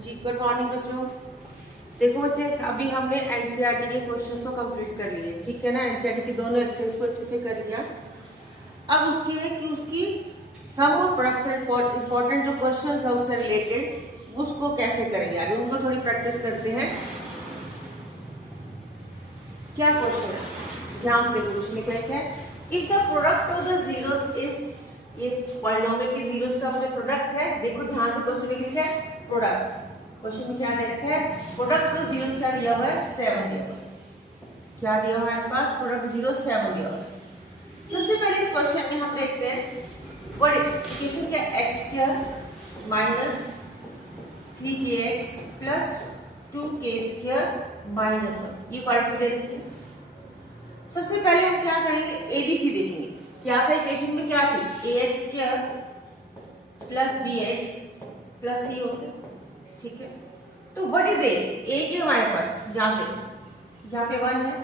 जी good morning बच्चों। देखो बच्चे, अभी हमने एनसीईआरटी के क्वेश्चंस को कंप्लीट कर लिए, ठीक है ना। एनसीईआरटी की दोनों एक्सरसाइज को अच्छे से कर लिया। अब उसकी सम और प्रोडक्ट से इंपॉर्टेंट जो क्वेश्चंस है उससे रिलेटेड उसको कैसे करेंगे आगे, उनको थोड़ी प्रैक्टिस करते हैं। क्या क्वेश्चन है, ध्यान से देखो। क्वेश्चन क्या है, if the product of the zeros is, ये पॉलिनोमियल के जीरोस का अपने प्रोडक्ट है। देखो ध्यान से, क्वेश्चन में लिखा है प्रोडक्ट। क्वेश्चन में क्या दे रखा है, प्रोडक्ट ऑफ जीरोस क्या दिया हुआ है, 7 दिया हुआ है। क्या दिया हुआ है हमारे पास, प्रोडक्ट 0 7 दिया हुआ है। सबसे पहले इस क्वेश्चन में हम देखते हैं व्हाट इक्वेशन क्या, x² minus 3kx plus 2k² minus 1, ये क्वाड्रेटिक दे रखी है। सबसे पहले हम क्या करेंगे, एबीसी देखेंगे। क्या था इक्वेशन में, क्या थी, ax² plus bx plus c होता है, ठीक है। तो व्हाट इज ए क्या हमारे पास, यहाँ पे 1 है।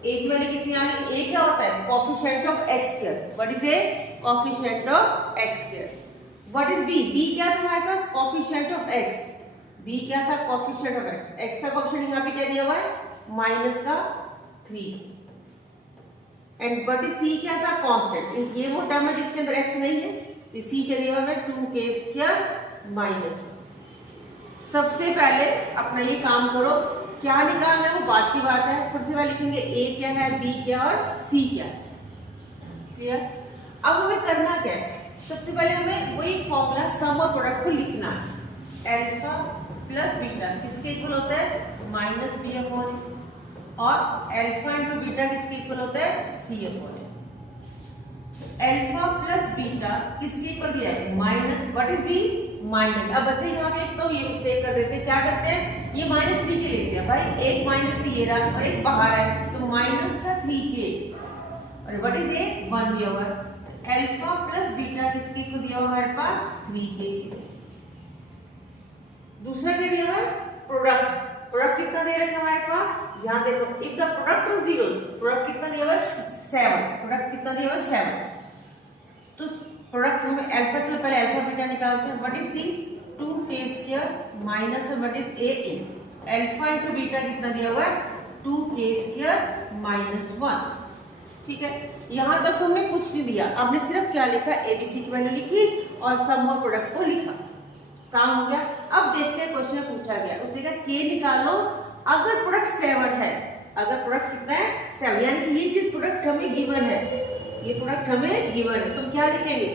ए की वैल्यू कितनी आ गई, ए क्या होता है, coefficient of x²। What is A, coefficient of x²। What is B क्या था हमारे पास, कोएफिशिएंट ऑफ x। बी क्या था, कोएफिशिएंट ऑफ x। x का कोएफिशिएंट यहाँ पे क्या दिया हुआ है, माइनस का 3। एंड व्हाट इज सी क्या था, कांस्टेंट। ये वो टर्म है जिसके अंदर x नहीं है, तो सी क्या दिया हुआ है, 2k² माइनस 1। सबसे पहले अपना ये काम करो, क्या निकालना है वो बात की बात है। सबसे पहले लिखेंगे ए क्या है, बी क्या और सी क्या है, क्लियर। अब हमें करना क्या है, सबसे पहले हमें वही फॉर्मूला सम और प्रोडक्ट को लिखना है। अल्फा प्लस बीटा किसके इक्वल होता है, माइनस बी अपॉन, और अल्फा इंटू बीटा किसके इक्वल होता है, C upon. Alpha plus beta किसके इक्वल दिया है, minus, what is B, minus. अब बच्चे यहाँ पे एक तो ये मिस्टेक कर देते हैं, क्या करते हैं, ये माइनस 3 के लेते हैं। भाई एक माइनस तो ये रहा और एक बाहर है, तो माइनस का 3k, और व्हाट इज ए 1 दिया हुआ है। अल्फा प्लस बीटा किसके इक्वल दिया हुआ है हमारे पास, 3k। दूसरा क्या दिया हुआ है, प्रोडक्ट। प्रोडक्ट कितना दे रखा है हमारे पास, यहाँ देखो, if the product of zeros, product कितना दिया हुआ है, 7। प्रोडक्ट कितना दिया हुआ है, 7। तो प्रोडक्ट हमें अल्फा, चलो पहले अल्फा बीटा निकालते हैं। What is C, 2k² minus, what is A. Alpha into beta कितना दिया हुआ है, 2k² माइनस 1, ठीक है। यहां तक तुमने कुछ नहीं दिया, आपने सिर्फ क्या लिखा, एबीसी की वैल्यू लिखी और सम और प्रोडक्ट को लिखा, काम हो गया। अब देखते हैं क्वेश्चन में पूछा गया, उसने कहा के निकालो अगर प्रोडक्ट 7 है। अगर प्रोडक्ट कितना है, 7, यानी कि ये चीज प्रोडक्ट हमें गिवन है, ये प्रोडक्ट हमें गिवन है। तो क्या लिखेंगे,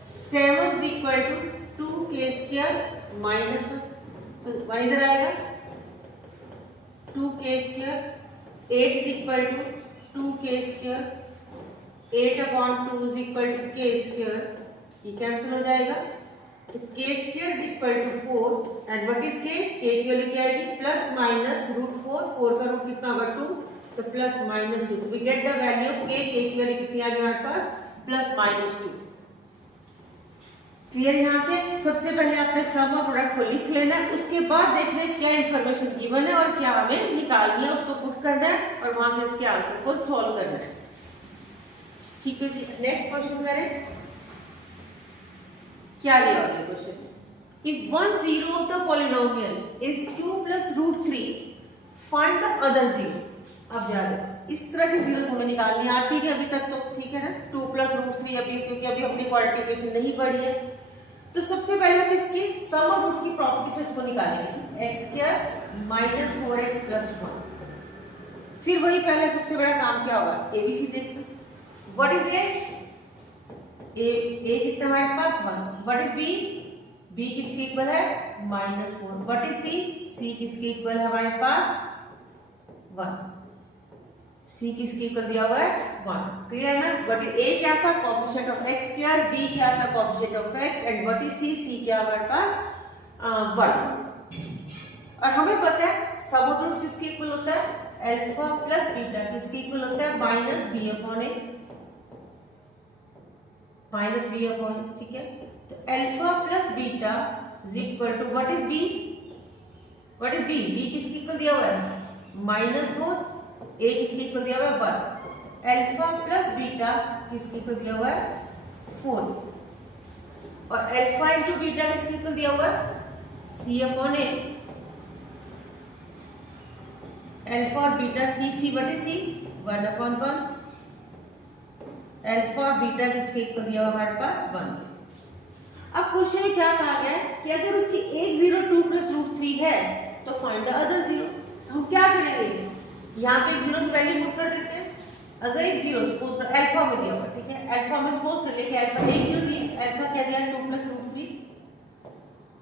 7 = 2k² माइनस 1, तो 1 इधर आएगा, 2k²। 8 = 2k², 8/2 = k², ये कैंसिल हो जाएगा। तो k² = 4, and what is k, k की वैल्यू क्या आएगी, प्लस माइनस √4, 4 का रूट कितना होगा 2, तो प्लस माइनस 2। तो we get the value of k, k की वैल्यू कितनी आ गई हमारे पास, प्लस माइनस 2। क्लियर। यहाँ से सबसे पहले आपने सम और प्रोडक्ट को लिख लेना है, उसके बाद देखना है क्या इंफॉर्मेशन गिवन है और क्या हमें निकालनी है, उसको पुट करना है और वहां से इसके आंसर को सॉल्व करना है, ठीक है जी। नेक्स्ट क्वेश्चन करें, क्या दिया हुआ है question, if 1 0 of the polynomial is 2 + √3 find the other 0। अब ज्यादा इस तरह की जीरोस हमें निकालनी आती है अभी तक, तो ठीक है ना। 2 + √3 अभी, क्योंकि अभी अपनी क्वाड्रेटिक इक्वेशन नहीं पढ़ी है, तो सबसे पहले हम इसकी सम और रूट्स की प्रॉपर्टी से इसको निकालेंगे। x² minus 4x plus 1। फिर वही पहले सबसे बड़ा काम क्या होगा, एबीसी देखते हैं। व्हाट इज ए कितना हमारे पास 1। व्हाट इज बी, बी किसके इक्वल है, -4। व्हाट इज सी किसके इक्वल है हमारे पास 1। सी किसके इक्वल दिया हुआ है 1, क्लियर है ना। व्हाट इज ए क्या था, कोएफिशिएंट ऑफ x², बी क्या था, coefficient of x, and what is C क्या हमारे पास 1। और हमें पता है सब रूट्स किसके इक्वल होता है, अल्फा प्लस बीटा किसके इक्वल होता है, -b/a, ठीक है। तो alpha plus beta = what is B, B किसके इक्वल दिया हुआ है, -4, ए किसके इक्वल दिया हुआ है 1, अल्फा प्लस बीटा किसके इक्वल दिया हुआ है 4, और अल्फा इंटू बीटा किसके इक्वल दिया हुआ है सी अपॉन ए, अल्फा और बीटा सी बटे सी 1 अपॉन 1, अल्फा और बीटा किसके इक्वल दिया हुआ हमारे पास 1। अब क्वेश्चन में क्या कहा गया है कि अगर उसकी एक जीरो 2 प्लस रूट 3 है तो फाइंड द अदर जीरो। हम क्या करेंगे, यहाँ पे एक जीरो की वैल्यू पुट कर देते हैं। अगर एक जीरो सपोज कर अल्फा में दिया हुआ, ठीक है, अल्फा में सपोज कर ले कि अल्फा एक जीरो दिए, अल्फा क्या दिया 2 प्लस रूट 3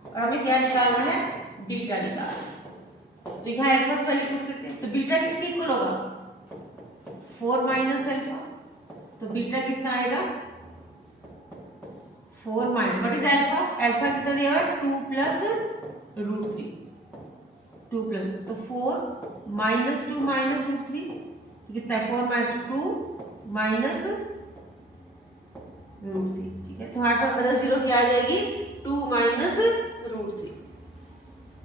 और हमें क्या निकालना है, बीटा निकालना। तो यहाँ अल्फा की वैल्यू पुट करते हैं, तो बीटा किसके इक्वल होगा 4 माइनस अल्फा, तो बीटा कितना आएगा 4 minus what is alpha, alpha कितना दिया हुआ है 2 प्लस रूट 3, 2 प्लस तो 4 माइनस 2 माइनस रूट 3 कितना है 4 माइनस 2 माइनस रूट 3, ठीक है। तो हमारे पास अदर जीरो क्या आ जाएगी 2 माइनस रूट 3।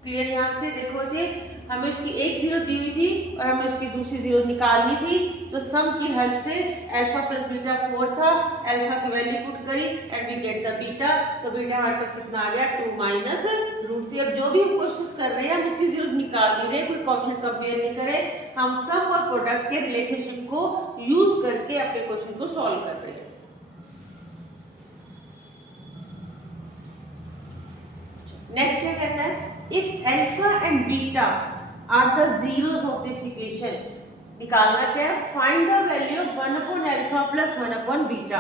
क्लियर, यहाँ से देखो जी हमें उसकी एक जीरो दी हुई थी और हमें उसकी दूसरी जीरो निकालनी थी, तो सम की हेल्प से अल्फा प्लस बीटा 4 था, अल्फा की वैल्यू पुट करी and we get the beta, तो बीटा हमारे पास कितना आ गया 2 माइनस रूट 3। अब जो भी हम कोशिश कर रहे हैं हम उसकी जीरोस निकाल नहीं रहे, कोई कोएफिशिएंट कंपेयर नहीं करे, हम सम और प्रोडक्ट के रिलेशनशिप को यूज करके अपने क्वेश्चन को सॉल्व कर रहे हैं। नेक्स्ट क्या कहता है, if alpha and beta are the zeros of this equation, निकालना क्या है, find the value of 1 upon alpha plus 1 upon beta.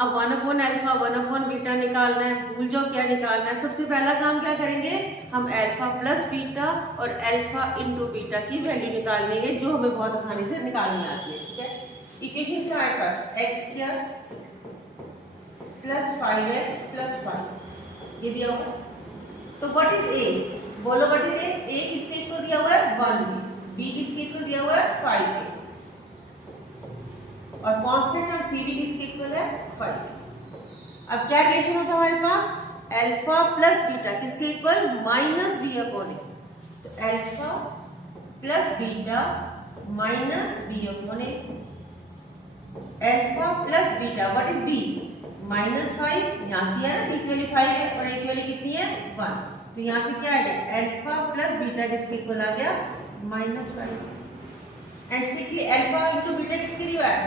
अब 1 अपॉन अल्फा 1 अपॉन बीटा निकालना है, भूल जाओ क्या निकालना है। सबसे पहला काम क्या करेंगे, हम अल्फा प्लस बीटा और अल्फा इंटू बीटा की वैल्यू निकाल लेंगे, जो हमें बहुत आसानी से निकालनी आती है, ठीक है। इक्वेशन क्या है पर x square plus 5x plus 5 ये दिया हुआ है। तो व्हाट इज ए, बोलो व्हाट इज ए किसके इक्वल दिया हुआ है 1, बी किसके इक्वल दिया हुआ है 5 और कांस्टेंट ऑफ सी भी किसके इक्वल है 5। अब क्या रिलेशन होता है हमारे पास, अल्फा प्लस बीटा किसके equal minus B upon A, तो alpha plus beta minus B upon A, alpha plus beta what is B -5, यहाँ से दिया ना बी की वैल्यू 5 है और ए की वैल्यू कितनी है 1, तो यहाँ से क्या आएगा अल्फा प्लस बीटा किसके इक्वल आ गया -5। And simply alpha into beta कितनी दिया है,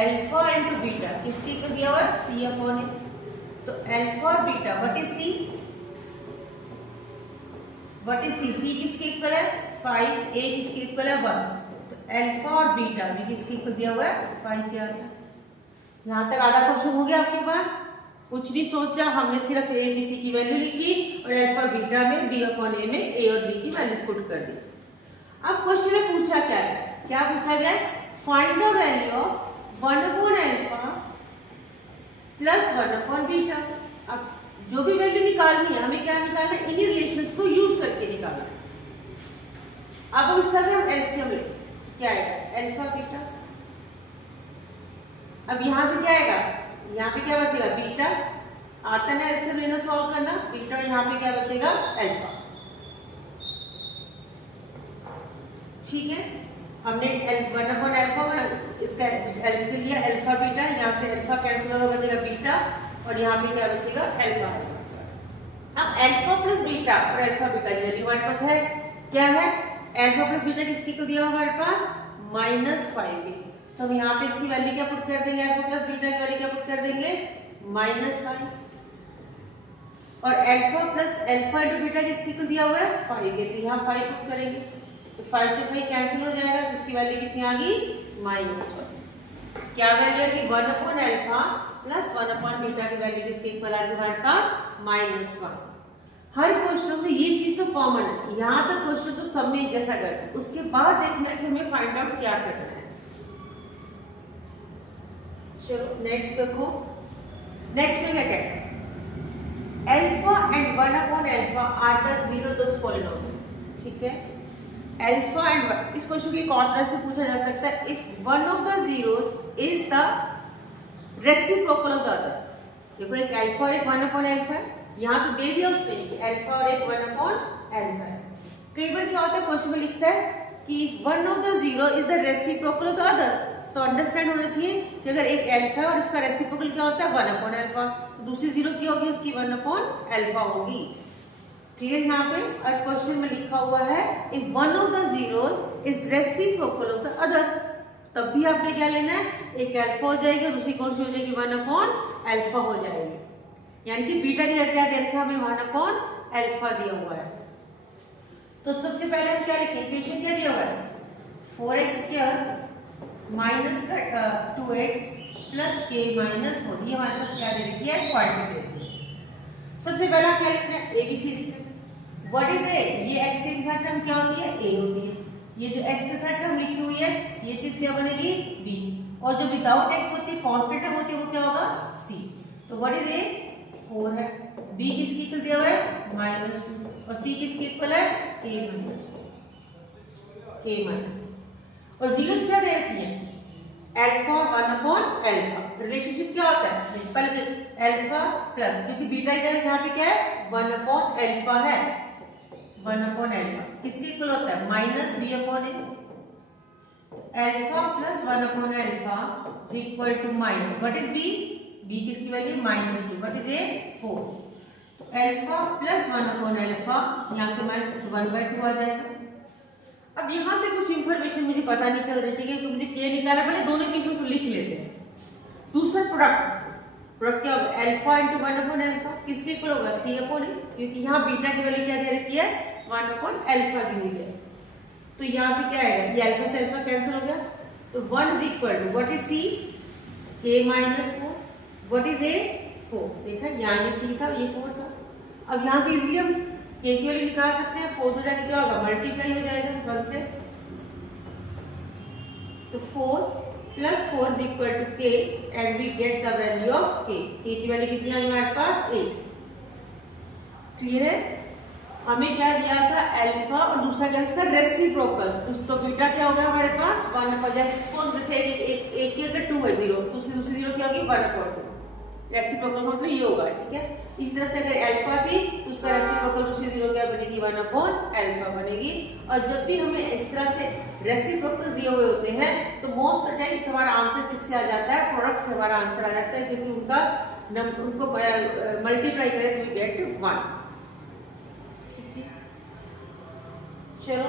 अल्फा इंटू बीटा किसके इक्वल दिया हुआ है सी अपॉन ए, तो अल्फा और beta what is C, what is C, C किसके इक्वल है 5, ए किसके इक्वल है 1, तो अल्फा और बीटा भी किसके इक्वल दिया हुआ है 5 के आ गया। यहाँ तक आधा क्वेश्चन हो गया आपके पास, कुछ नहीं सोचा, हमने सिर्फ ए बी सी की वैल्यू लिखी और अल्फा और बीटा में बी अपॉन ए में ए और बी की वैल्यूज पुट कर दी। अब क्वेश्चन में पूछा क्या पूछा गया, find the value of 1 upon alpha plus 1 upon beta. अब जो भी वैल्यू निकालनी है हमें क्या निकालना है, इन्हीं रिलेशंस को यूज करके निकालना है। अब हम इसका हम एलसीएम ले, क्या आएगा अल्फा बीटा, अब यहां से क्या आएगा, यहाँ पे क्या बचेगा बीटा, आता है एलसीएम लेना सॉल्व करना, बीटा और यहाँ पे क्या बचेगा अल्फा, ठीक है। हमने 1 अपॉन अल्फा बना, इसका अल्फा लिया अल्फा बीटा, यहाँ से अल्फा कैंसिल होगा बचेगा बीटा और यहाँ पे क्या बचेगा अल्फा। अब अल्फा प्लस बीटा और अल्फा बीटा की वैल्यू हमारे पास है, क्या है अल्फा प्लस बीटा किसकी को दिया हमारे पास -5, तो हम यहाँ पे इसकी वैल्यू क्या पुट कर देंगे, अल्फा प्लस बीटा की वैल्यू क्या पुट कर देंगे -5 और alpha plus alpha into beta किसकी को दिया हुआ है 5 है, तो यहाँ 5 पुट करेंगे तो 5 से 5 कैंसिल हो जाएगा, तो इसकी वैल्यू कितनी आ गई -1। क्या वैल्यू है कि 1 upon alpha plus 1 upon beta की वैल्यू किसके इक्वल आ गई हमारे पास -1। हर क्वेश्चन में ये चीज तो कॉमन है, यहाँ तक क्वेश्चन तो सब में एक जैसा करते हैं, उसके बाद देखना है कि हमें फाइंड आउट क्या करना है। चलो नेक्स्ट देखो, नेक्स्ट में क्या कहते हैं, alpha and 1 upon alpha are the zeros polynomial, ठीक है। अल्फा एंड 1, इस क्वेश्चन को एक और तरह से पूछा जा सकता है, if one of the zeros is the reciprocal of the other. देखो एक अल्फा और एक 1 अपॉन अल्फा है, यहाँ तो दे दिया उसने कि अल्फा और एक 1 अपॉन अल्फा है। कई बार क्या होता है क्वेश्चन में लिखता है कि one of the zero is the reciprocal of the other, तो अंडरस्टैंड होना चाहिए कि अगर एक अल्फा है और इसका रेसिप्रोकल क्या होता है 1 अपॉन अल्फा, दूसरी जीरो क्या होगी उसकी 1/अल्फा होगी। क्लियर यहाँ पे? और क्वेश्चन में लिखा हुआ है if one of the zeros is reciprocal of the other, तब भी आपने क्या लेना है, एक अल्फा हो जाएगी और दूसरी कौन सी हो जाएगी, 1/अल्फा हो जाएगी। यानी कि बीटा क्या दे रखा है हमें, 1/अल्फा दिया हुआ है। तो सबसे पहले हम क्या लिखेंगे, इक्वेशन क्या दिया हुआ है, 4x² minus 2x plus k minus 4, ये हमारे पास क्या दे रखी है, क्वाड्रेटिक दे रखी है। सबसे पहला क्या लिखना है, ABC लिखना है। व्हाट इज ए, ये x के साथ टर्म क्या होती है, a होती है। ये जो x के साथ टर्म लिखी हुई है ये चीज क्या बनेगी, b, और जो विदाउट x होती है कांस्टेंट टर्म होती है वो क्या होगा, c। तो व्हाट इज ए, 4 है, b किसकी इक्वल दिया हुआ है, -2, और c किसकी इक्वल है, k माइनस। और जीरोस क्या दे रखी है, अल्फा 1/अल्फा। रिलेशनशिप क्या होता है, पहले अल्फा प्लस, क्योंकि बीटा यहाँ पे क्या है, 1/अल्फा है, 1/अल्फा किसके इक्वल होता है, -b/a। अल्फा प्लस 1/अल्फा is equal to minus, what is b, b किसकी वैल्यू -2, व्हाट इज a, 4। तो अल्फा प्लस 1/अल्फा यहाँ से हमारे 1/2 आ जाएगा। अब यहाँ से कुछ इंफॉर्मेशन मुझे पता नहीं चल रही, ठीक है, तो मुझे क्या निकाला, पहले दोनों की इक्वेशन लिख लेते हैं। दूसरा प्रोडक्ट क्या होगा, अल्फा इंटू 1/अल्फा किसके इक्वल होगा, c/a, क्योंकि यहाँ बीटा की वैल्यू क्या दे रखी है, 1/अल्फा दी हुई है। तो यहाँ से क्या आएगा, ये अल्फा से अल्फा कैंसिल हो गया, तो 1 is equal to what is c, k minus 4, what is a, 4। देखा यहाँ ये c था, ये 4 था। अब यहाँ से इसलिए हम k की वैल्यू निकाल सकते हैं, 4 तो जाके क्या होगा, मल्टीप्लाई हो जाएगा 1 से। तो 4 plus 4 is equal to k and we get the value of k। k की वैल्यू कितनी आई हमारे पास, 1। क्लियर है? हमें क्या दिया था, अल्फा, और दूसरा क्या उसका रेसिप्रोकल, तो बीटा क्या हो गया हमारे पास 1/, जैसे एक की अगर 2 है 0 तो उसकी दूसरी 0 क्या होगी, 1/2। रेसिप्रोकल का मतलब ये होगा, ठीक है। इस तरह से अगर अल्फा थी तो उसका रेसिप्रोकल दूसरी 0 क्या बनेगी, 1/अल्फा बनेगी। और जब भी हमें इस तरह से रेसिप्रोकल दिए हुए होते हैं तो मोस्ट टाइम हमारा आंसर किससे आ जाता है, प्रोडक्ट से हमारा आंसर आ जाता है, क्योंकि उनको मल्टीप्लाई करें तो वी गेट 1। चलो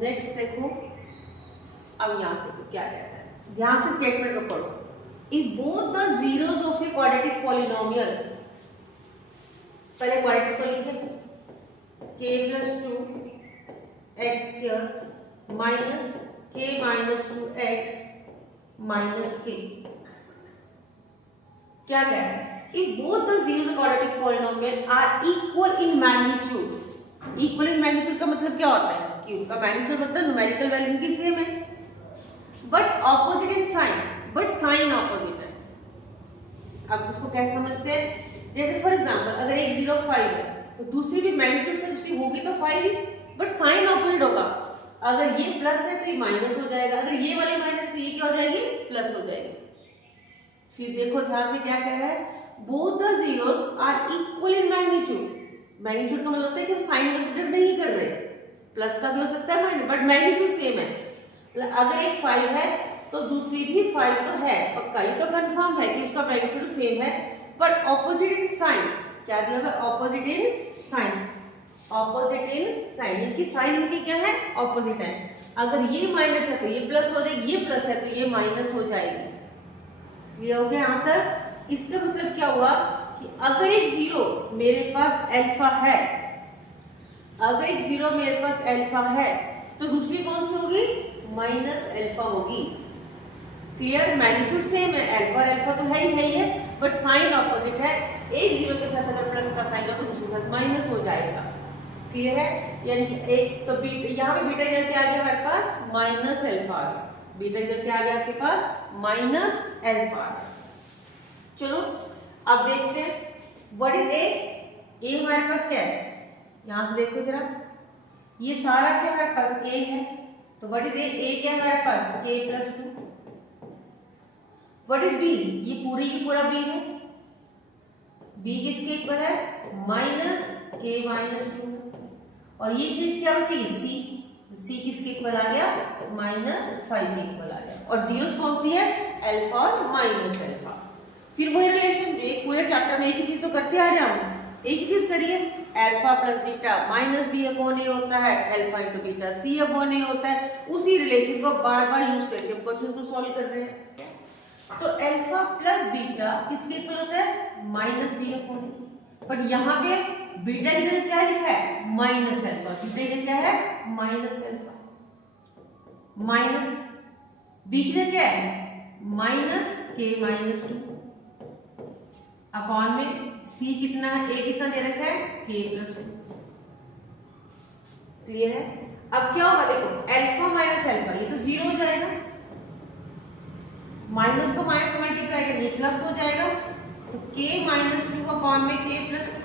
नेक्स्ट देखो, अब यहाँ से देखो क्या कहता है, ध्यान से स्टेटमेंट को पढ़ो। If both the zeros of a quadratic polynomial, पहले क्वाड्रेटिक को लिखें, k plus 2x² minus k minus 2x minus k, क्या कह रहा है, if both the zeros of a quadratic polynomial are equal in magnitude, equal in magnitude का मतलब क्या होता है, कि उनका magnitude मतलब न्यूमेरिकल वैल्यू उनकी सेम है, but opposite in sign, but sign opposite है। अब इसको कैसे समझते हैं, जैसे फॉर एग्जांपल अगर एक 0 5 है तो दूसरी भी मैग्नीट्यूड से दूसरी होगी तो 5 ही, बट साइन ऑपोजिट होगा। अगर ये प्लस है तो ये माइनस हो जाएगा, अगर ये वाली माइनस है तो ये क्या हो जाएगी, प्लस हो जाएगी। फिर देखो ध्यान से क्या कह रहा है, both the zeros are equal in magnitude. Magnitude का मतलब होता है कि हम साइन कंसीडर नहीं कर रहे, प्लस का भी हो सकता है माइनस, बट मैग्नीट्यूड सेम है। अगर एक 5 है तो दूसरी भी 5 तो है, पक्का ये तो कंफर्म है कि उसका मैग्नीट्यूड सेम है, बट ऑपोजिट इन साइन, क्या दिया हुआ है, opposite in sign, opposite in sign, इनकी साइन इनकी क्या है, ऑपोजिट है। अगर ये माइनस है तो ये प्लस हो जाएगी, ये प्लस है तो ये माइनस हो जाएगी। ये हो गया यहाँ तक। इसका मतलब क्या हुआ कि अगर एक 0 मेरे पास अल्फा है, अगर एक 0 मेरे पास अल्फा है तो दूसरी कौन सी होगी, माइनस अल्फा होगी। क्लियर, मैग्नीट्यूड सेम है, अल्फा और अल्फा तो है ही है, बट साइन ऑपोजिट है। एक 0 के साथ अगर प्लस का साइन हो तो दूसरे साथ माइनस हो जाएगा। क्लियर है, यानी एक तो यहाँ पे बीटा इधर क्या आ गया हमारे पास, माइनस अल्फा आ गया, बीटा इधर क्या आ गया आपके पास, माइनस अल्फा आ गया। चलो अब देखते हैं व्हाट इज ए हमारे पास क्या है, यहाँ से देखो जरा, ये सारा क्या हमारे पास ए है, तो व्हाट इज ए क्या है हमारे पास, k plus 2। What is B, ये पूरा बी है, बी किसके इक्वल है, माइनस k minus 2, और ये चीज क्या बची, सी किसके इक्वल आ गया, -5 के इक्वल आ गया। और जीरोस कौन सी है, अल्फा और माइनस अल्फा। फिर वही रिलेशन, एक पूरे चैप्टर में एक ही चीज तो करते आ रहे हम, एक ही चीज करिए। Alpha plus beta minus B upon A होता है, alpha into beta C upon A होता है। उसी रिलेशन को बार बार यूज करके हम क्वेश्चन को सॉल्व कर रहे हैं। तो अल्फा प्लस बीटा किसके इक्वल होता है, minus B upon A. But यहाँ पे बीटा की जगह क्या लिखा है, माइनस अल्फा। बीटा की जगह क्या है, माइनस अल्फा। माइनस बी की जगह क्या है, माइनस के माइनस 2 अपॉन में सी कितना है, ए कितना दे रखा है, के प्लस 2। क्लियर है। अब क्या होगा, देखो अल्फा माइनस अल्फा, ये तो जीरो हो जाएगा, माइनस को माइनस से मल्टीप्लाई करेंगे प्लस हो जाएगा। तो के माइनस 2 अपॉन में के प्लस 2,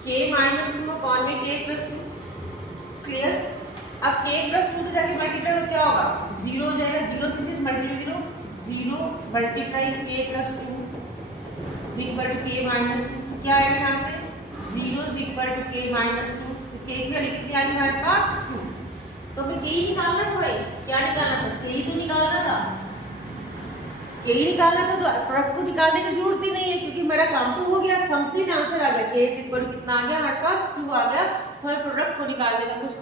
के माइनस 2 अपॉन में के प्लस 2। क्लियर। अब के प्लस 2 से जाके मल्टीप्लाई तो क्या होगा, जीरो हो जाएगा। जीरो से मल्टीप्लाई जीरो, जीरो मल्टीप्लाई के प्लस 2 इक्वल टू के माइनस 2। क्या आएगा यहाँ से, जीरो इक्वल टू के माइनस 2। तो के की वैल्यू कितनी आ गई हमारे पास, 2। तो हमें के ही निकालना था भाई, क्या निकालना था, के ही तो निकालना था। के ही निकालना था तो प्रोडक्ट को निकालने की जरूरत ही नहीं है, क्योंकि मेरा काम तो हो गया, सम से आंसर आ गया। के इक्वल टू कितना आ गया हमारे पास, 2 आ गया। तो हमें प्रोडक्ट को निकालने का कुछ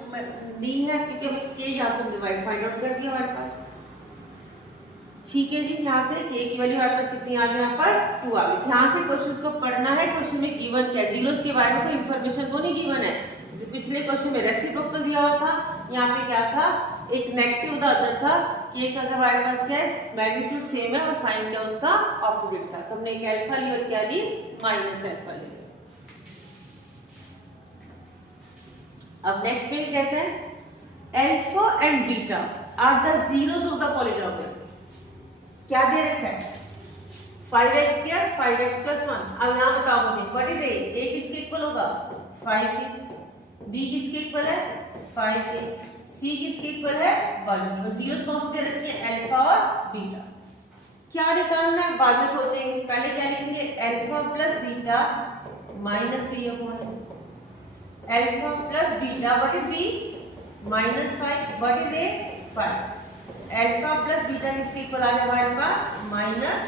नहीं है, क्योंकि हमें के यहाँ से डिवाइड फाइंड आउट कर दिया हमारे पास। ठीक है जी, यहाँ से के की वैल्यू हमारे पास कितनी आ गई, यहाँ पर 2 आ गई। ध्यान से क्वेश्चन को पढ़ना है। क्वेश्चन में गिवन क्या है, जीरोस के बारे में कोई इंफॉर्मेशन तो नहीं गिवन है। जैसे पिछले क्वेश्चन में रेसिप्रोकल दिया हुआ था, यहाँ पे क्या था, एक नेगेटिव द अदर था। के का हमारे पास क्या है, मैग्नीट्यूड सेम है और साइन क्या उसका ऑपोजिट था। तो हमने एक अल्फा ली और क्या ली, माइनस अल्फा ली। अब नेक्स्ट पे कहते हैं alpha and beta are the zeros of the polynomial. क्या दे रखा है, 5x स्क्वायर 5x प्लस 1। अब यहाँ बताओ मुझे व्हाट इज ए किसके इक्वल होगा, 5 के। बी किसके इक्वल है, 5 के। सी किसके इक्वल है, 1 के। और जीरोस कौन से दे रखी है, अल्फा और बीटा। क्या निकालना है बाद में सोचेंगे, पहले क्या लिखेंगे, alpha plus beta minus B upon alpha plus beta. What is B, minus 5। What is A, 5। Alpha plus beta किसके इक्वल आ गया हमारे पास, माइनस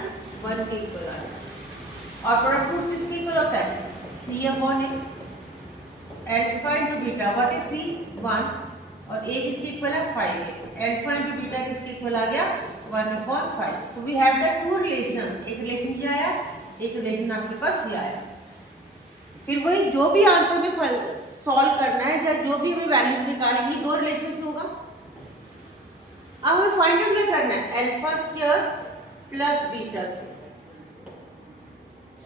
1 के इक्वल आ गया। और प्रोडक्ट रूट किसके इक्वल होता है, C upon A. Alpha into beta, what is C, 1। और ए किसके इक्वल है, 5 ए। अल्फा इंटू बीटा किसके इक्वल आ गया, 1 अपॉन 5। तो we have the two relation. एक रिलेशन क्या आया, एक रिलेशन आपके पास ये आया। फिर वही जो भी आंसर में सॉल्व करना है, चाहे जो भी हमें वैल्यूज निकालेंगी, दो रिलेशन होगा। अब हमें फाइंड आउट क्या करना है, alpha square plus beta square.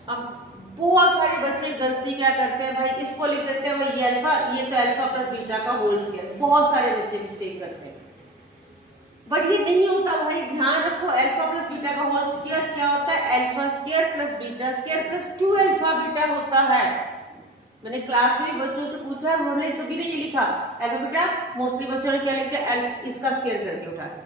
अब बहुत सारे बच्चे गलती क्या करते हैं भाई, इसको लिख देते हैं भाई ये अल्फा, ये तो अल्फा प्लस बीटा का होल स्क्वायर। बहुत सारे बच्चे मिस्टेक करते हैं, बट ये नहीं होता भाई। ध्यान रखो, अल्फा प्लस बीटा का होल स्क्वायर क्या होता है, alpha square plus beta square plus 2 alpha beta होता है। मैंने क्लास में बच्चों से पूछा, हमने सभी ने ये लिखा अल्फा बीटा। मोस्टली बच्चों ने क्या लिखते हैं, इसका स्क्वायर करके उठा के।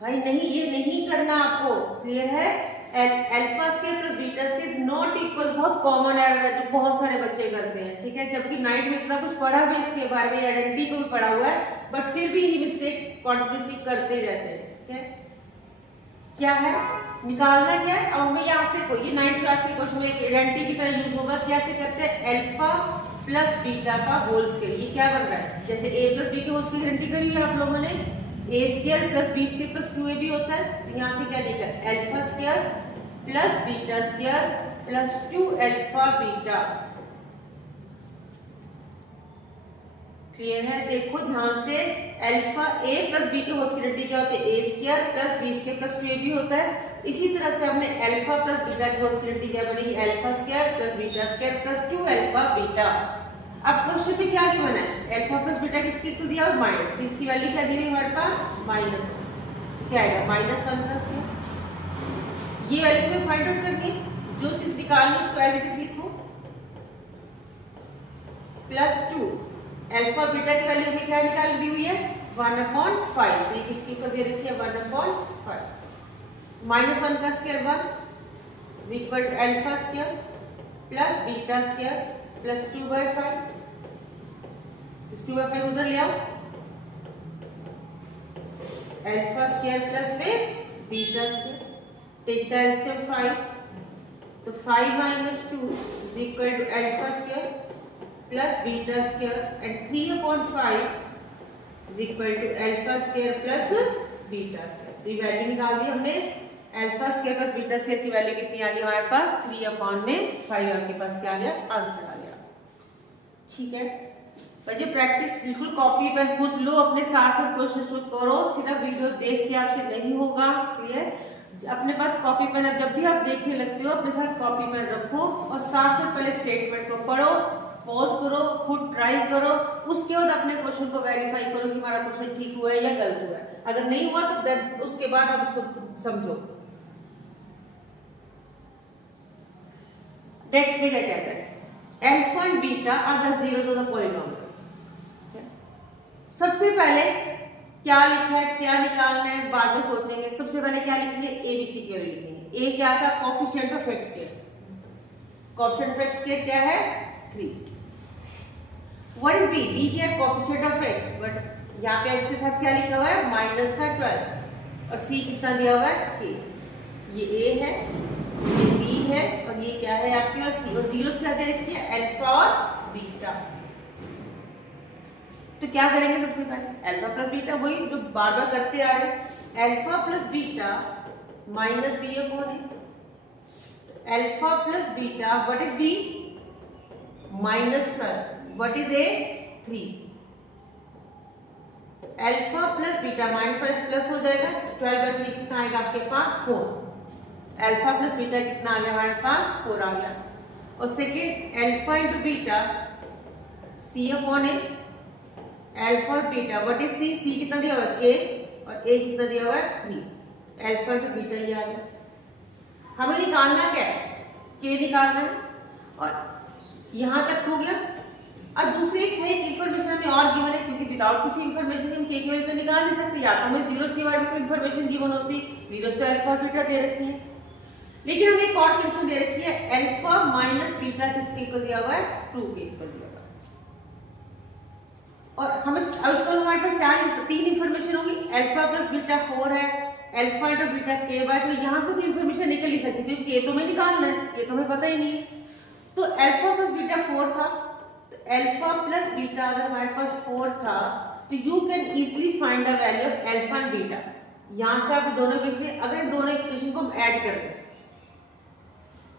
भाई नहीं, ये नहीं करना आपको। क्लियर है, alpha square plus beta square is not equal. बहुत कॉमन एरर है जो बहुत सारे बच्चे करते हैं, ठीक है। जबकि नाइट में इतना कुछ पढ़ा भी इसके बारे में, आइडेंटिटी को भी पढ़ा हुआ है, बट फिर भी ये मिस्टेक कॉन्टिन्यूसली करते रहते हैं, ठीक है। क्या है, निकालना क्या है। अब हमें यहाँ से कोई ये 9th क्लास के क्वेश्चन में एक आइडेंटिटी की तरह यूज होगा। कैसे करते हैं, अल्फा प्लस बीटा का होल स्क्वायर। ये क्या बन रहा है, जैसे a प्लस बी के होल स्क्वायर आइडेंटिटी करी है आप लोगों ने, a square plus B square plus 2ab होता है। तो यहाँ से क्या लिखा है, alpha square plus beta square plus 2 alpha beta. Clear है, देखो ध्यान से, अल्फा a प्लस बी के होल स्क्वायर आइडेंटिटी क्या होती है, a square plus B square plus 2ab होता है। इसी तरह से हमने अल्फा प्लस बीटा की होल स्क्वायर आइडेंटिटी क्या बनेगी, alpha square plus beta square plus 2 alpha beta. अब क्वेश्चन में क्या गिवन है, अल्फा प्लस बीटा किसके इक्वल दिया, माइनस। तो इसकी वैल्यू क्या दी हुई हमारे पास, माइनस। क्या आएगा, -1 प्लस ये वैल्यू में फाइंड आउट करनी, जो चीज निकालनी उसको एज इट इज लिखो, प्लस 2 अल्फा बीटा की वैल्यू में क्या निकाल दी हुई है, 1/5। तो ये किसकी इक्वल दे रखी है, 1/5। -1 का square 1 equal to alpha square plus beta square plus 2/5। 2/5 उधर ले आओ, अल्फा स्क्वायर प्लस में beta square take the LCM 5, तो 5 minus 2 is equal to alpha square plus beta square and 3/5 is equal to alpha square plus beta square। तो ये value निकाल दी हमने, alpha square plus beta square की value कितनी आ गई हमारे पास 3/5 आपके पास क्या आ गया, आंसर आ गया। ठीक है, पर ये प्रैक्टिस बिल्कुल कॉपी पर खुद लो, अपने साथ साथ कोशिश करो, सिर्फ वीडियो देख के आपसे नहीं होगा। क्लियर, अपने पास कॉपी पेन, अब जब भी आप देखने लगते हो अपने साथ कॉपी पेन रखो और साथ साथ पहले स्टेटमेंट को पढ़ो, पॉज करो, खुद ट्राई करो, उसके बाद अपने क्वेश्चन को वेरीफाई करो कि हमारा क्वेश्चन ठीक हुआ है या गलत हुआ है। अगर नहीं हुआ तो उसके बाद आप उसको समझो। नेक्स्ट में क्या कहता है, alpha and beta are the zeros of the polynomial. सबसे पहले क्या लिखा है, क्या निकालना है, बाद में सोचेंगे। सबसे पहले क्या लिखेंगे, एबीसी की वैल्यू लिखेंगे। ए क्या था, कोएफिशिएंट ऑफ एक्स के, कोएफिशिएंट ऑफ एक्स के क्या है 3। व्हाट इज बी, बी क्या है कोएफिशिएंट ऑफ एक्स, बट यहाँ पे इसके साथ क्या लिखा हुआ है माइनस का 12 और सी कितना दिया हुआ है के। ये ए है, ये बी है और ये क्या है आपके पास सी, और जीरोस क्या दे रखी है अल्फा और बीटा। तो क्या करेंगे, सबसे पहले अल्फा प्लस बीटा, वही जो बार बार करते आ रहे, alpha plus beta minus B upon A. Alpha plus beta what is B minus 12, what is A 3। Alpha plus beta minus plus हो जाएगा, 12/3 कितना आएगा आपके पास 4। अल्फा प्लस बीटा कितना आ गया हमारे पास 4 आ गया। और second alpha into beta C upon A, alpha और बीटा व्हाट इज सी, सी कितना दिया हुआ है के और ए कितना दिया हुआ है 3। अल्फा इंटू बीटा ये आ गया। हमें निकालना क्या है, के निकालना है, और यहां तक हो गया। अब दूसरी एक है इंफॉर्मेशन हमें और गिवन है, क्योंकि विदाउट किसी इंफॉर्मेशन हम के की वैल्यू तो निकाल नहीं सकते। या तो हमें जीरोस के बारे में कोई इंफॉर्मेशन गिवन होती, जीरोस तो अल्फा और बीटा दे रखी है, लेकिन हमें एक और कंडीशन दे रखी है अल्फा माइनस बीटा किसके इक्वल दिया हुआ है 2 के इक्वल दिया हुआ है। और हमें अब इसको हमारे पास 3 इंफॉर्मेशन होगी, अल्फा प्लस बीटा 4 है, अल्फा इंटू बीटा के बाय, तो यहाँ से कोई इंफॉर्मेशन निकल ही सकती, क्योंकि के तो हमें निकालना है, ये तो हमें पता ही नहीं है। तो अल्फा प्लस बीटा 4 था, तो अल्फा प्लस बीटा अगर हमारे पास 4 था तो you can easily find the value of alpha and beta. यहां से आप दोनों में से अगर दोनों इक्वेशन को हम ऐड कर दें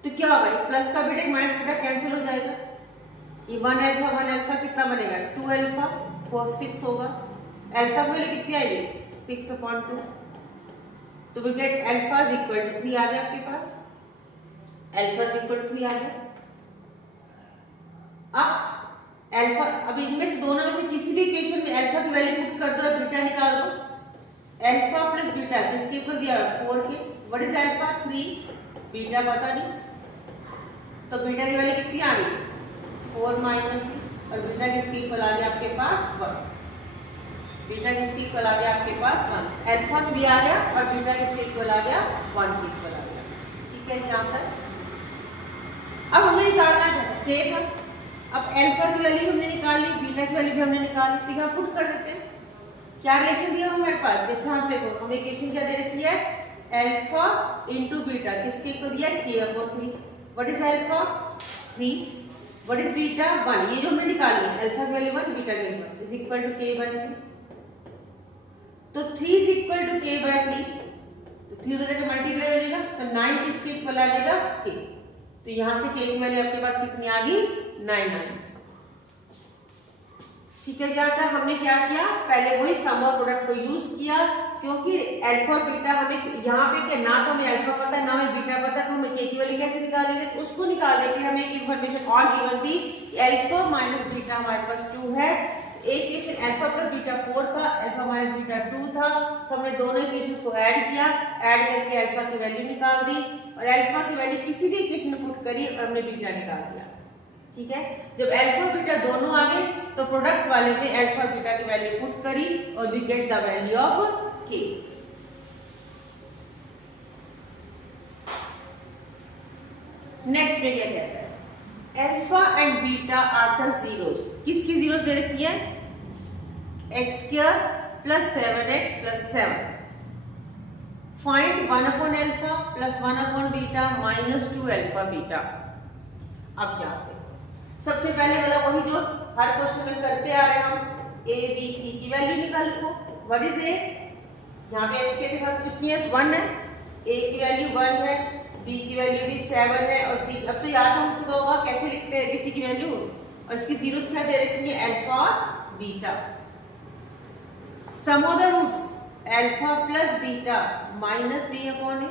तो क्या होगा, प्लस का बीटा माइनस बीटा कैंसिल हो जाएगा, ये 1 अल्फा कितना बनेगा 2 अल्फा 4 6 होगा। अल्फा की वैल्यू कितनी आएगी 6/2, तो we get alpha is equal to 3 आ गया आपके पास, अल्फा इज इक्वल टू 3 आ गया। अब अल्फा, अब इनमें से दोनों में से किसी भी इक्वेशन में अल्फा की वैल्यू पुट कर दो और बीटा निकाल दो। अल्फा प्लस बीटा किसके इक्वल दिया है 4 के, व्हाट इज अल्फा 3, बीटा पता नहीं, तो बीटा की वैल्यू कितनी आ गई 4 माइनस 3, और बीटा किसके इक्वल आ गया आपके पास 1, बीटा किसके इक्वल आ गया आपके पास 1, अल्फा 3 आ गया और बीटा किसके इक्वल आ गया 1 के इक्वल आ गया। ठीक है, यहाँ तक। अब हमें निकालना है के का, अब अल्फा की वैल्यू हमने निकाल ली, बीटा की वैल्यू भी हमने निकाल ली, तो यहाँ पुट कर देते हैं। क्या रिलेशन दिया हमारे पास, देखो यहाँ से देखो हमें इक्वेशन क्या दे रखी है अल्फा इनटू बीटा किसके इक्वल दिया है k/3, what is alpha 3, what is beta 1, ये जो हमने निकाली है अल्फा की वैल्यू 1 बीटा की value 1 is equal to k/3। तो 3 इज इक्वल टू k/3, तो 3 उधर जाके मल्टीप्लाई हो जाएगा, तो 9 किसके इक्वल आ जाएगा k, तो यहां से k की वैल्यू आपके पास कितनी आ गई 9 आ गई। ठीक है, जाता है हमने क्या किया, पहले वही सम और प्रोडक्ट को यूज किया, क्योंकि अल्फा और बीटा हमें यहाँ पे क्या ना तो हमें अल्फा पता है ना हमें बीटा पता है, तो हमें के की वैल्यू कैसे निकालेंगे, तो उसको निकालने के लिए हमें एक इंफॉर्मेशन और गिवन थी कि अल्फा माइनस बीटा हमारे पास 2 है, एक इक्वेशन अल्फा प्लस बीटा 4 था, अल्फा माइनस बीटा 2 था, तो हमने दोनों इक्वेशंस को ऐड किया, ऐड करके अल्फा की वैल्यू निकाल दी और अल्फा की वैल्यू किसी भी इक्वेशन में पुट करी और हमने बीटा निकाल दिया। ठीक है, जब अल्फा बीटा दोनों आ गए तो प्रोडक्ट वाले में अल्फा बीटा की वैल्यू पुट करी और we get the value of K. Next में क्या कहता है alpha and beta are the zeros, किसकी जीरोस दे रखी है x² + 7x + 7 find 1 upon alpha plus 1 upon beta minus 2 alpha beta. अब क्या सबसे पहले वाला वही जो हर क्वेश्चन में करते आ रहे हैं हम, ए बी सी की वैल्यू निकाल लो। व्हाट इज ए, यहाँ पे एक्स के साथ कुछ नहीं है, 1 है, ए की वैल्यू 1 है, बी की वैल्यू भी 7 है और सी, अब तो याद हो चुका होगा कैसे लिखते हैं एबीसी की वैल्यू, और इसकी जीरोस क्या दे रखी है, अल्फा और beta. Sum of the roots alpha plus beta minus B upon A,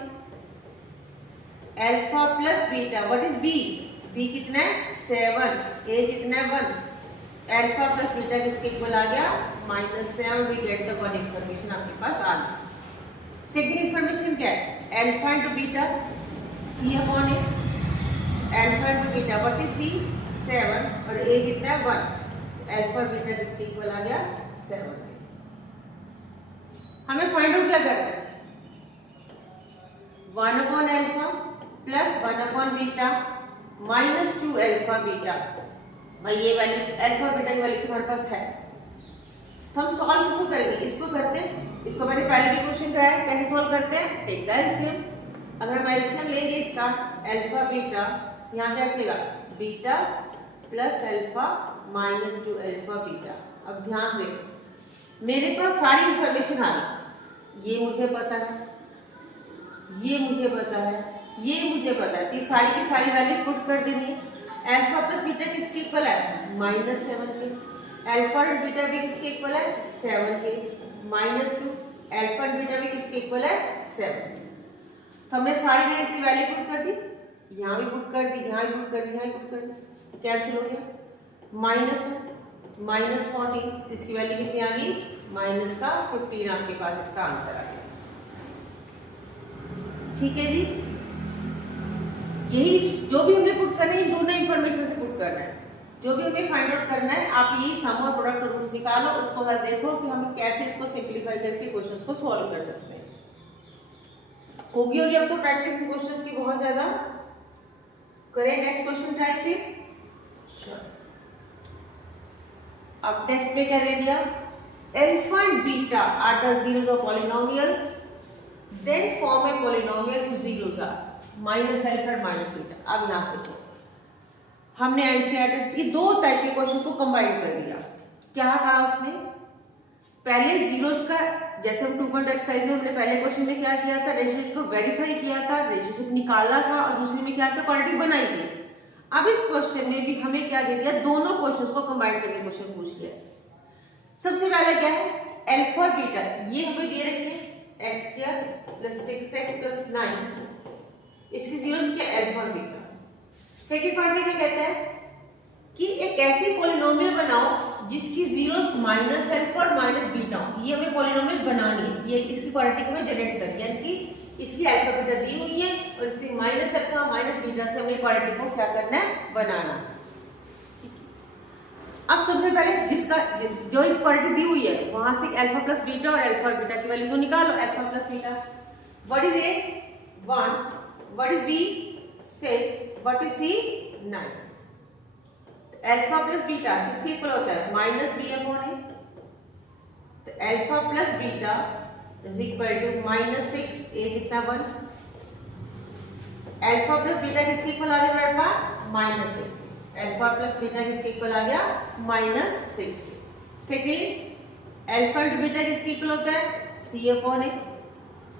alpha plus beta, what is B, B कितना है 7, ए कितना है 1, अल्फा प्लस बीटा किसके इक्वल आ गया -7, we get the one information आपके पास आ गई। सेकंड इंफॉर्मेशन क्या है, alpha into beta C upon A, alpha into beta what is C 7 और ए कितना है 1, अल्फा बीटा किसके इक्वल आ गया 7। हमें फाइंड आउट क्या करना है, 1 upon alpha plus 1 upon beta minus 2 alpha beta. भाई ये वैल्यू अल्फा बीटा की वैल्यू तुम्हारे पास है, तो हम सॉल्व किसको करेंगे, इसको करते हैं। इसको मैंने पहले भी क्वेश्चन कराया, कैसे सॉल्व करते हैं, टेक द एलसीएम। अगर हम एलसीएम लेंगे इसका अल्फा बीटा, यहाँ क्या चलेगा beta plus alpha minus 2 alpha beta. अब ध्यान से देखो मेरे पास सारी इंफॉर्मेशन आ गई, ये मुझे पता है, ये मुझे पता है, ये मुझे पता है, तो सारी की सारी वैल्यूज पुट कर देनी है। अल्फा प्लस बीटा किसके इक्वल है -7 के, अल्फा और बीटा भी किसके इक्वल है 7 के, -2 अल्फा और बीटा भी किसके इक्वल है 7। तो हमने सारी जगह की वैल्यू पुट कर दी, यहाँ भी पुट कर दी, यहाँ भी पुट कर दी, यहाँ भी पुट कर दी, कैंसिल हो गया, -40, इसकी वैल्यू कितनी आ गई -15 आपके पास इसका आंसर आ गया। ठीक है जी, यही जो भी हमने पुट करना है दोनों इंफॉर्मेशन से पुट करना है, जो भी हमें फाइंड आउट करना है आप यही सम और प्रोडक्ट रूट्स निकालो, उसको बाद देखो कि हम कैसे इसको सिंपलीफाई करके क्वेश्चंस को सॉल्व कर सकते हैं। होगी अब तो प्रैक्टिस इन क्वेश्चंस की बहुत ज्यादा। करें नेक्स्ट क्वेश्चन ट्राई फिर। अब नेक्स्ट में क्या दे दिया, alpha and beta are the zeros of polynomial then form a polynomial whose zeros are minus alpha और माइनस बीटा। अब यहाँ से देखो हमने एनसीईआरटी ये दो टाइप के क्वेश्चंस को कंबाइन कर दिया। क्या कहा उसने, पहले जीरोस का, जैसे हम 2.0 एक्सरसाइज में हमने पहले क्वेश्चन में क्या किया था, रेशियोज को वेरीफाई किया था, रेशियोज निकाला था, और दूसरे में क्या था क्वाड्रेटिक बनाई थी। अब इस क्वेश्चन में भी हमें क्या दे दिया, दोनों क्वेश्चंस को कंबाइन करके क्वेश्चन पूछ लिया। सबसे पहले क्या है अल्फा और बीटा, ये हमें दे रखे हैं x² + 6x + 9, इसकी जीरोस क्या अल्फा और बीटा। सेकंड पार्ट में क्या कहता है कि एक ऐसी पॉलिनोमियल बनाओ जिसकी जीरोस -अल्फा और -बीटा हो। ये हमें पॉलिनोमियल बनानी है, ये इसकी क्वाड्रेटिक में जनरेट करनी है, यानी कि इसकी अल्फा बीटा दी हुई है और इसकी -अल्फा -बीटा से हमें क्वाड्रेटिक को क्या करना है, बनाना। अब सबसे पहले जो क्वाड्रेटिक दी हुई है वहां से अल्फा प्लस बीटा और अल्फा और बीटा की वैल्यू तो निकालो। Alpha plus beta, what is A 1, what is B 6, what is C 9। Alpha plus beta किसके इक्वल होता है -b अपॉन ए, तो alpha plus beta is equal to -6, A कितना 1, अल्फा प्लस बीटा किसके equal आ गया मेरे पास -6, अल्फा प्लस बीटा किसके इक्वल आ गया -6। सेकेंड अल्फा इंटू बीटा किसके इक्वल होता है c अपॉन ए,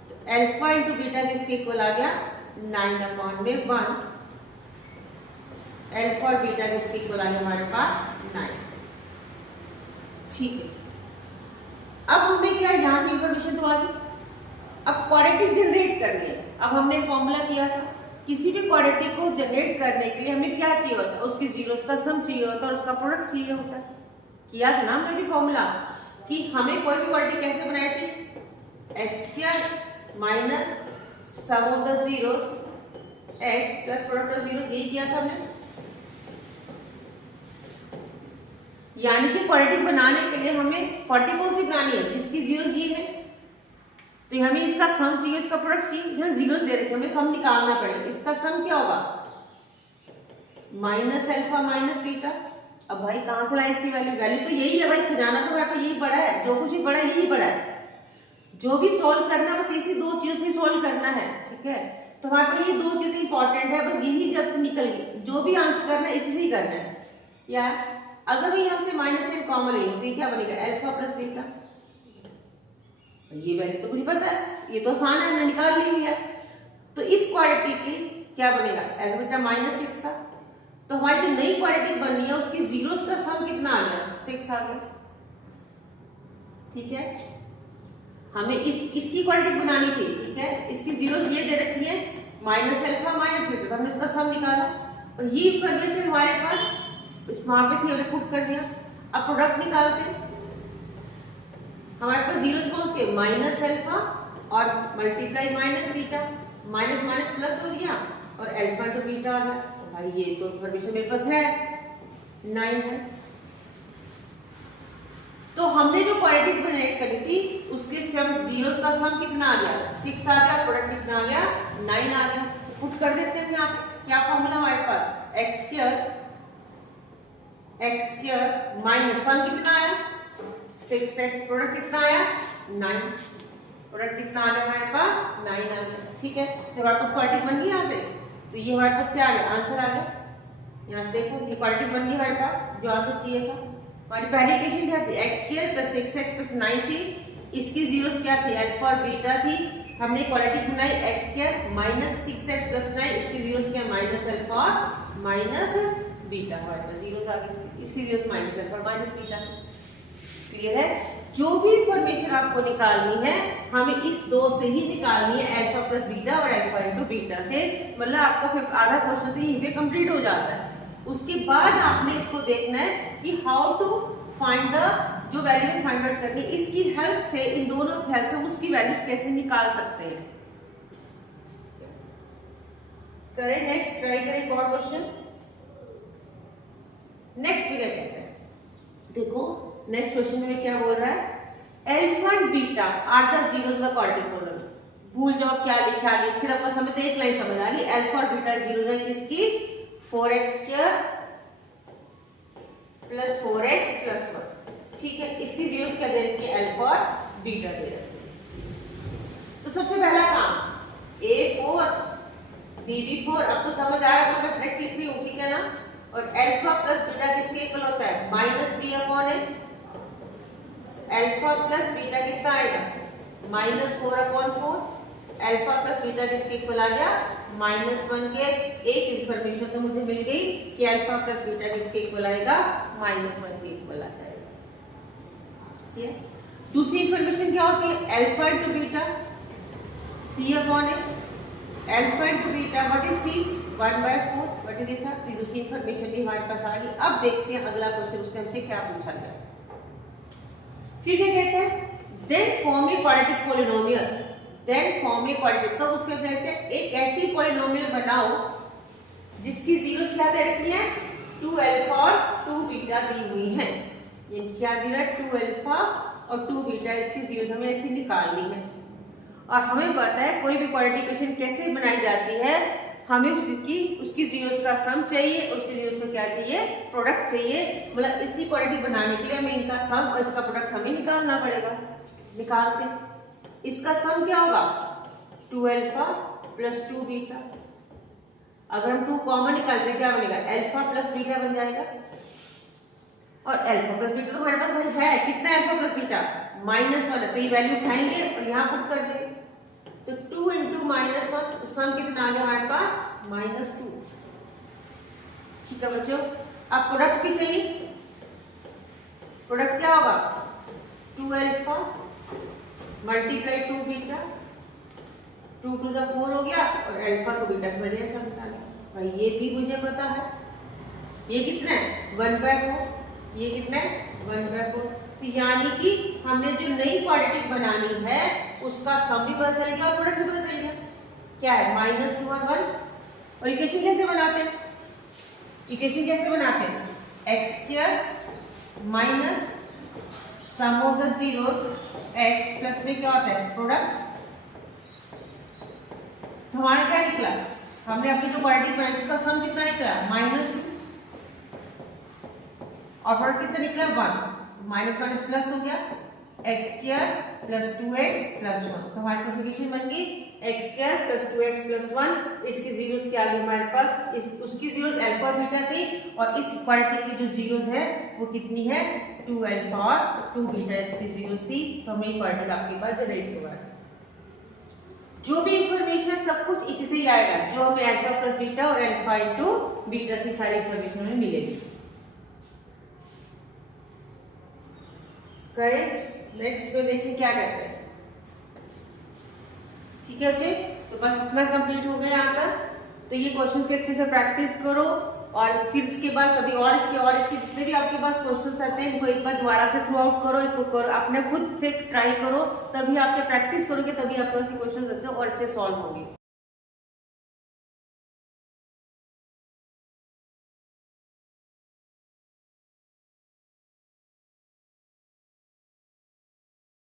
तो अल्फा इंटू बीटा किसके इक्वल आ गया 9 अपॉन में 1, अल्फा और बीटा किसके इक्वल आ गया हमारे पास 9। ठीक है, अब हमें क्या यहाँ से इंफॉर्मेशन तो आ गई, अब क्वाड्रेटिक जनरेट करनी है। अब हमने फॉर्मूला किया था, किसी भी क्वाड्रेटिक को जनरेट करने के लिए हमें क्या चाहिए होता है, उसकी जीरोस का सम चाहिए होता है और उसका प्रोडक्ट चाहिए होता है। किया था ना हमने भी फॉर्मूला कि हमें कोई भी क्वाड्रेटिक कैसे बनाई थी, x² minus sum of the zeros x plus product of zeros, यही किया था हमने। यानी कि क्वाड्रेटिक बनाने के लिए हमें क्वाड्रेटिक कौन सी बनानी है, जिसकी जीरोस ये है, तो हमें इसका सम चाहिए, इसका प्रोडक्ट चाहिए। यहाँ जीरोस दे रखे, हमें सम निकालना पड़ेगा। इसका सम क्या होगा -अल्फा माइनस बीटा। अब भाई कहाँ से लाए इसकी वैल्यू, वैल्यू तो यही है भाई, खजाना तो वहाँ पे यही पड़ा है, जो कुछ भी पड़ा है यही पड़ा है। जो भी सॉल्व करना है बस इसी दो चीजों से सॉल्व करना है, ठीक है। तो हमारे पास ये दो चीजें इंपॉर्टेंट है, बस यही जब से निकल गई, जो भी आंसर करना है इसी से ही करना है यार। अगर मैं यहाँ से माइनस n कॉमन ले लूँ तो ये क्या बनेगा, अल्फा प्लस बीटा। ये वैल्यू तो मुझे पता है, ये तो आसान है, हमने निकाल ली है। तो इस क्वाड्रेटिक की क्या बनेगा, अल्फा बीटा माइनस 6 था, तो हमारी जो नई क्वाड्रेटिक बननी है उसकी जीरोस का सम कितना आ गया, 6 आ गया, ठीक है। हमें इसकी क्वाड्रेटिक बनानी थी, ठीक है। इसकी जीरोस ये दे रखी है माइनस अल्फा माइनस बीटा, तो हमने इसका सम निकाला और ये इंफॉर्मेशन हमारे पास इस वहां पे थी, हमने पुट कर दिया। अब प्रोडक्ट निकालते हैं, हमारे पास जीरोस कौन से, माइनस अल्फा और multiply minus beta, minus minus plus हो गया और अल्फा टू बीटा आ गया। तो भाई ये तो इंफॉर्मेशन मेरे पास है, 9 है। तो हमने जो क्वाड्रेटिक बनाई करी थी उसके सम जीरोस का सम कितना आ गया, 6 आ गया, प्रोडक्ट कितना आ गया, 9 आ गया। पुट कर देते हैं यहाँ पे, क्या फॉर्मूला हमारे पास, एक्स स्क्वायर माइनस सम कितना आया 6x, प्रोडक्ट कितना आया 9, प्रोडक्ट कितना आ गया हमारे पास 9 आ गया, ठीक है। तो हमारे पास क्वाड्रेटिक बन गई यहाँ से, तो ये हमारे पास क्या आ गया, आंसर आ गया। यहाँ से देखो ये क्वाड्रेटिक बन गई हमारे पास, जो आंसर चाहिए था। हमारी पहली इक्वेशन क्या थी, x square plus 6x plus 9 थी, इसकी जीरोस क्या थी, अल्फा और बीटा थी। हमने क्वाड्रेटिक बनाई x square minus 6x plus 9, इसकी जीरोस क्या, माइनस अल्फा और माइनस बीटा। हमारे पास जीरोस आ गई, इसकी जीरोस माइनस अल्फा और माइनस बीटा। क्लियर है। जो भी इंफॉर्मेशन आपको निकालनी है हमें इस दो से ही निकालनी है, अल्फा प्लस बीटा और अल्फा इनटू बीटा से। मतलब आपका फिर आधा क्वेश्चन तो यहीं पे कंप्लीट हो जाता है। उसके बाद आपने इसको देखना है कि हाउ टू फाइंड द, जो वैल्यू फाइंड आउट करनी है, इसकी हेल्प से, इन दोनों की हेल्प से उसकी वैल्यूज कैसे निकाल सकते हैं। करें नेक्स्ट, ट्राई करें एक और क्वेश्चन। नेक्स्ट क्या कहते हैं, देखो नेक्स्ट क्वेश्चन में क्या बोल रहा है, alpha and beta are the zeros the quadratic polynomial. भूल जाओ क्या लिखा है, सिर्फ बस हमें तो एक लाइन समझ आ गई, अल्फा और बीटा जीरोस है किसकी, 4x square plus 4x plus 1, ठीक है। इसकी जीरोस क्या दे रखी है, अल्फा और बीटा दे रखी है। तो सबसे पहला काम a4 bb4, अब तो समझ आया, तो मैं डायरेक्ट लिख रही हूँ, ठीक है ना। और अल्फा प्लस बीटा किसके इक्वल होता है, minus B upon A. Alpha plus beta कितना आएगा, minus 4 upon 4। Alpha plus beta किसके इक्वल आ गया, माइनस 1 के। एक इंफॉर्मेशन तो मुझे मिल गई कि अल्फा प्लस बीटा किसके इक्वल आएगा, माइनस 1 के इक्वल आ जाएगा, ठीक है। दूसरी इंफॉर्मेशन क्या होती है, alpha into beta c upon A. Alpha into beta what is c, 1/4, what is it. तो दूसरी इंफॉर्मेशन भी हमारे पास आ गई। अब देखते हैं अगला क्वेश्चन, उसने हमसे क्या पूछा गया। फिर क्या कहते हैं, then form a quadratic polynomial, then form a quadratic. तो उसके कहते हैं एक ऐसी पॉलिनोमियल बनाओ जिसकी जीरोस क्या दे रखी है, 2 अल्फा और 2 बीटा दी हुई है। ये क्या दी है, 2 अल्फा और 2 बीटा, इसकी जीरोस हमें ऐसी निकालनी है। और हमें पता है कोई भी क्वाड्रेटिक इक्वेशन कैसे बनाई जाती है, हमें उसकी जीरोस का सम चाहिए, उसकी जीरोस का क्या चाहिए, प्रोडक्ट चाहिए। मतलब इसी क्वाड्रेटिक बनाने के लिए हमें इनका सम और इसका प्रोडक्ट हमें निकालना पड़ेगा। निकालते हैं, इसका सम क्या होगा, 2 अल्फा प्लस 2 बीटा। अगर हम 2 कॉमन निकालते क्या बनेगा, अल्फा प्लस बीटा बन जाएगा। और अल्फा प्लस बीटा तो हमारे पास है, कितना अल्फा प्लस बीटा, -1 है, तो ये वैल्यू उठाएंगे और यहाँ पुट कर देंगे। तो 2 इंटू -1, तो सम कितना आ गया हमारे पास, -2, ठीक है बच्चों। अब प्रोडक्ट भी चाहिए, प्रोडक्ट क्या होगा, 2 alpha multiply 2 beta, 2 to the 4 हो गया, और अल्फा को बीटा से बढ़िया निकाला। भाई ये भी मुझे पता है, ये कितना है 1/4, ये कितना है 1/4। तो यानी कि हमने जो नई क्वाड्रेटिक बनानी है उसका सम भी पता चल गया और प्रोडक्ट भी पता चल गया, क्या है -2 और 1। और इक्वेशन कैसे बनाते हैं, इक्वेशन कैसे बनाते हैं, x square minus sum of the zeros x plus में क्या होता है, प्रोडक्ट। तो हमारा क्या निकला, हमने अपनी जो क्वाड्रेटिक बनाई उसका सम कितना निकला, -2, और प्रोडक्ट कितना निकला 1, माइनस माइनस प्लस हो गया, x square plus 2x plus 1। तो हमारे पास इक्वेशन बन गई x square plus 2x plus 1। इसके जीरोस क्या आ गए हमारे पास, उसकी जीरोस अल्फा बीटा थी और इस इक्वालिटी की जो जीरोस है वो कितनी है 2 अल्फा और 2 बीटा इसकी जीरोस थी। तो हमें इक्वालिटी आपके पास जनरेट हुआ है। जो भी इंफॉर्मेशन है सब कुछ इसी से ही आएगा, जो हमें अल्फा प्लस बीटा और अल्फा इनटू बीटा से सारी इंफॉर्मेशन हमें मिलेगी। करेक्ट। नेक्स्ट पे देखिए क्या कहते हैं। ठीक है बच्चे, तो बस इतना कंप्लीट हो गया यहाँ तक। तो ये क्वेश्चंस के अच्छे से प्रैक्टिस करो और फिर इसके बाद कभी और इसके जितने भी आपके पास क्वेश्चंस आते हैं इनको एक बार दोबारा से थ्रू आउट करो, इनको करो अपने खुद से ट्राई करो, तभी आपसे प्रैक्टिस करोगे तभी आपके पास क्वेश्चंस आते हैं और अच्छे सॉल्व होंगे।